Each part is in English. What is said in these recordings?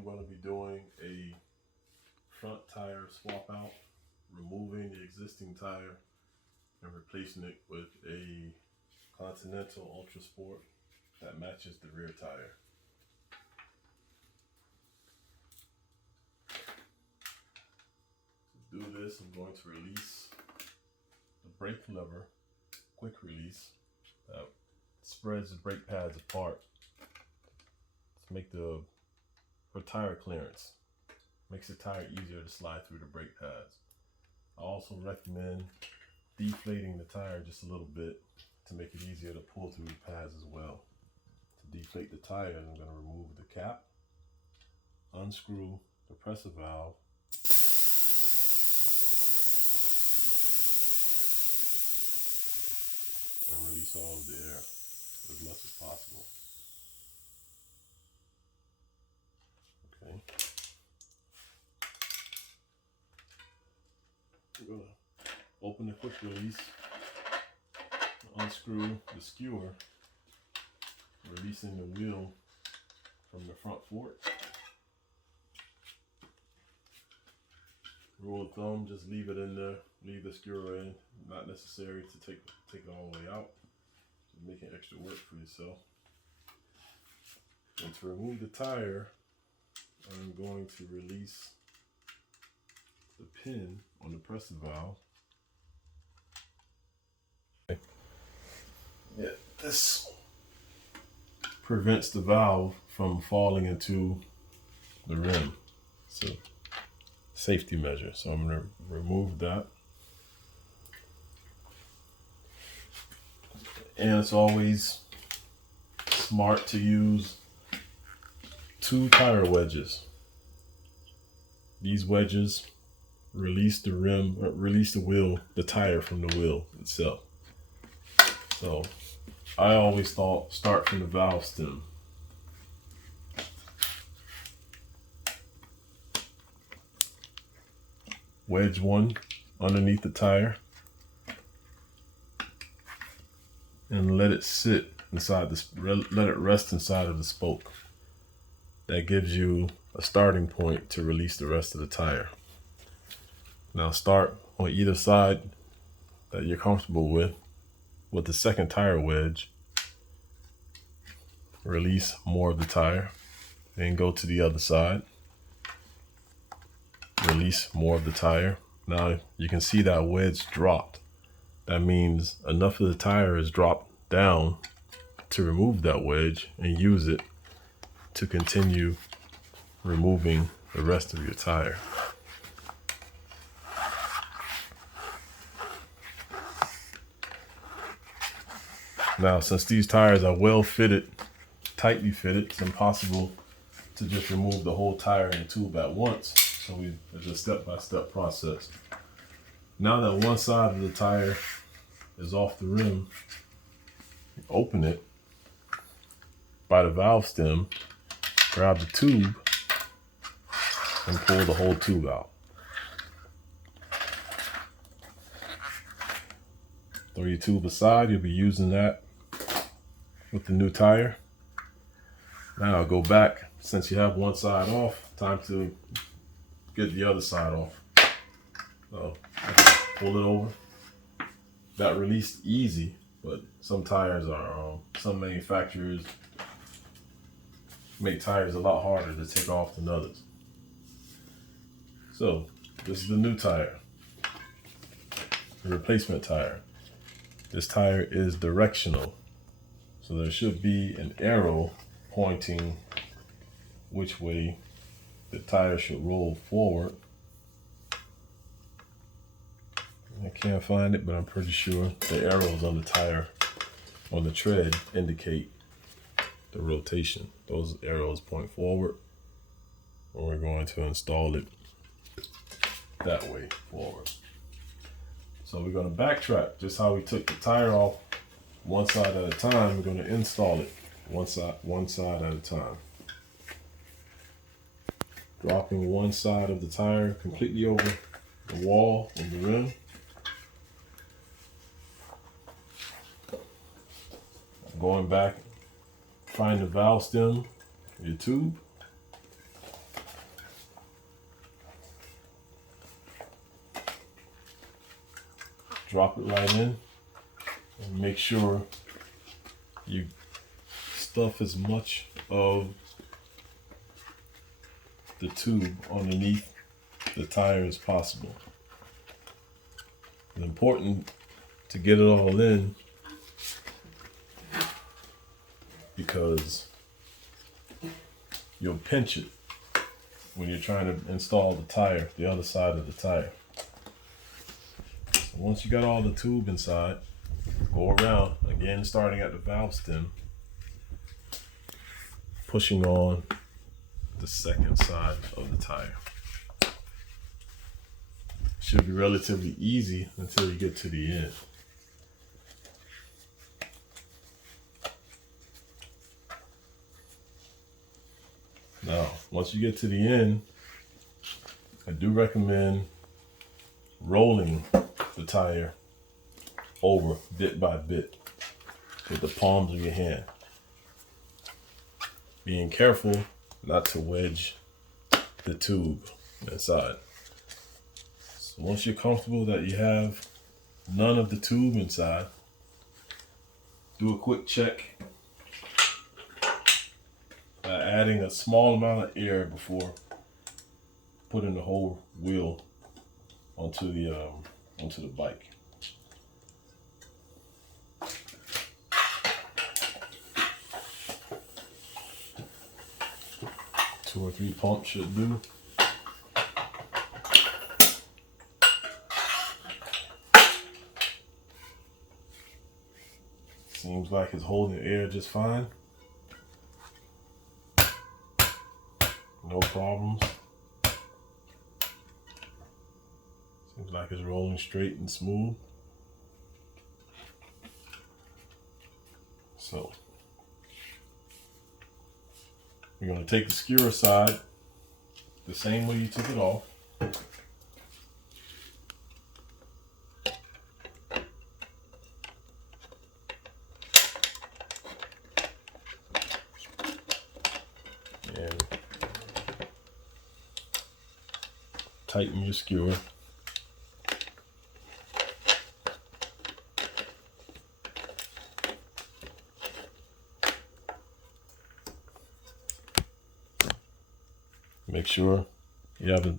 I'm going to be doing a front tire swap out, removing the existing tire and replacing it with a Continental Ultra Sport that matches the rear tire. To do this, I'm going to release the brake lever, quick release, that spreads the brake pads apart to make for tire clearance. Makes the tire easier to slide through the brake pads. I also recommend deflating the tire just a little bit to make it easier to pull through the pads as well. To deflate the tire, I'm going to remove the cap, unscrew the pressure valve, and release all of the air as much as possible. Okay. I'm going to open the quick release, unscrew the skewer, releasing the wheel from the front fork. Rule of thumb, just leave it in there, leave the skewer in, not necessary to take it all the way out. Just making extra work for yourself. And to remove the tire, I'm going to release the pin on the pressure valve. Yeah, this prevents the valve from falling into the rim. It's a safety measure. So I'm going to remove that. And it's always smart to use 2 tire wedges. These wedges release the wheel, the tire from the wheel itself. So I always start from the valve stem. Wedge 1 underneath the tire and let it sit inside let it rest inside of the spoke. That gives you a starting point to release the rest of the tire. Now start on either side that you're comfortable with the second tire wedge. Release more of the tire, then go to the other side. Release more of the tire. Now you can see that wedge dropped. That means enough of the tire is dropped down to remove that wedge and use it to continue removing the rest of your tire. Now, since these tires are well fitted, tightly fitted, it's impossible to just remove the whole tire and tube at once. So it's a step-by-step process. Now that one side of the tire is off the rim, open it by the valve stem, grab the tube, and pull the whole tube out. Throw your tube aside, you'll be using that with the new tire. Now I'll go back. Since you have one side off, time to get the other side off. So pull it over. That released easy, but some tires are, some manufacturers make tires a lot harder to take off than others. So this is the new tire, the replacement tire. This tire is directional, so there should be an arrow pointing which way the tire should roll forward. I can't find it, but I'm pretty sure the arrows on the tire, on the tread, indicate the rotation. Those arrows point forward, and we're going to install it that way forward. So we're going to backtrack just how we took the tire off one side at a time. We're going to install it one side at a time. Dropping one side of the tire completely over the wall of the rim. Going back, find the valve stem, your tube, drop it right in and make sure you stuff as much of the tube underneath the tire as possible. It's important to get it all in because you'll pinch it when you're trying to install the tire, the other side of the tire. So once you got all the tube inside, go around, again starting at the valve stem, pushing on the second side of the tire. Should be relatively easy until you get to the end. Now, once you get to the end, I do recommend rolling the tire over bit by bit with the palms of your hand. Being careful not to wedge the tube inside. So once you're comfortable that you have none of the tube inside, do a quick check by adding a small amount of air before putting the whole wheel onto the bike. Two or three pumps should do. Seems like it's holding air just fine. No problems. Seems like it's rolling straight and smooth. So you're going to take the skewer aside the same way you took it off. And tighten your skewer. Make sure you have the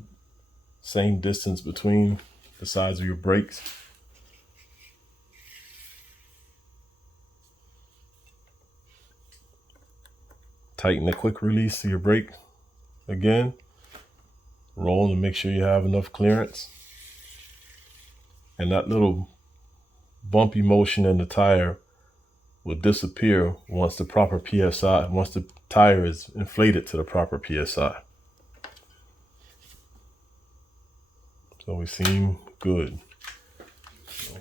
same distance between the sides of your brakes. Tighten the quick release to your brake again. Roll to make sure you have enough clearance. And that little bumpy motion in the tire will disappear once the proper PSI, once the tire is inflated to the proper PSI. So we seem good. So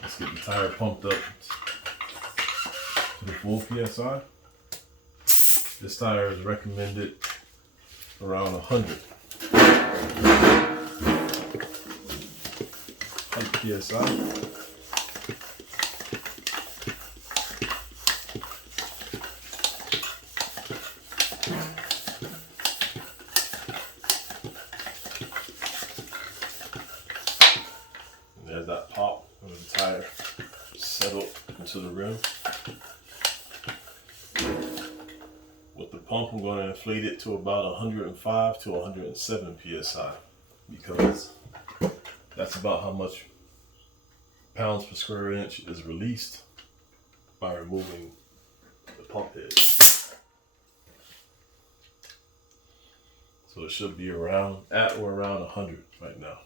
let's get the tire pumped up to the full PSI. This tire is recommended around 100 PSI. There's that pop of the tire settled into the rim. With the pump, I'm going to inflate it to about 105 to 107 PSI because that's about how much pounds per square inch is released by removing the pump head. So it should be around, at or around 100 right now.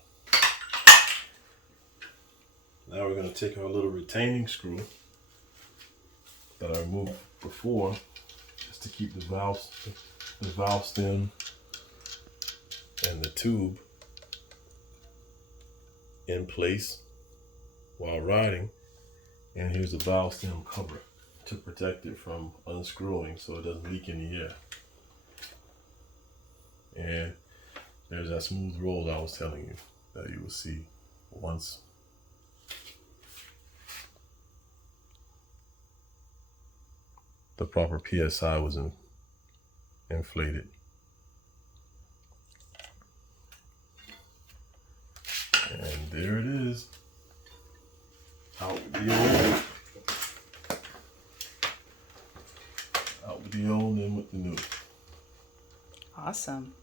Now we're going to take our little retaining screw that I removed before, just to keep the valve stem and the tube in place while riding. And here's the valve stem cover to protect it from unscrewing so it doesn't leak any air. And there's that smooth roll that I was telling you that you will see once the proper PSI was inflated. And there it is. Out with the old. Out with the old, in with the new. Awesome.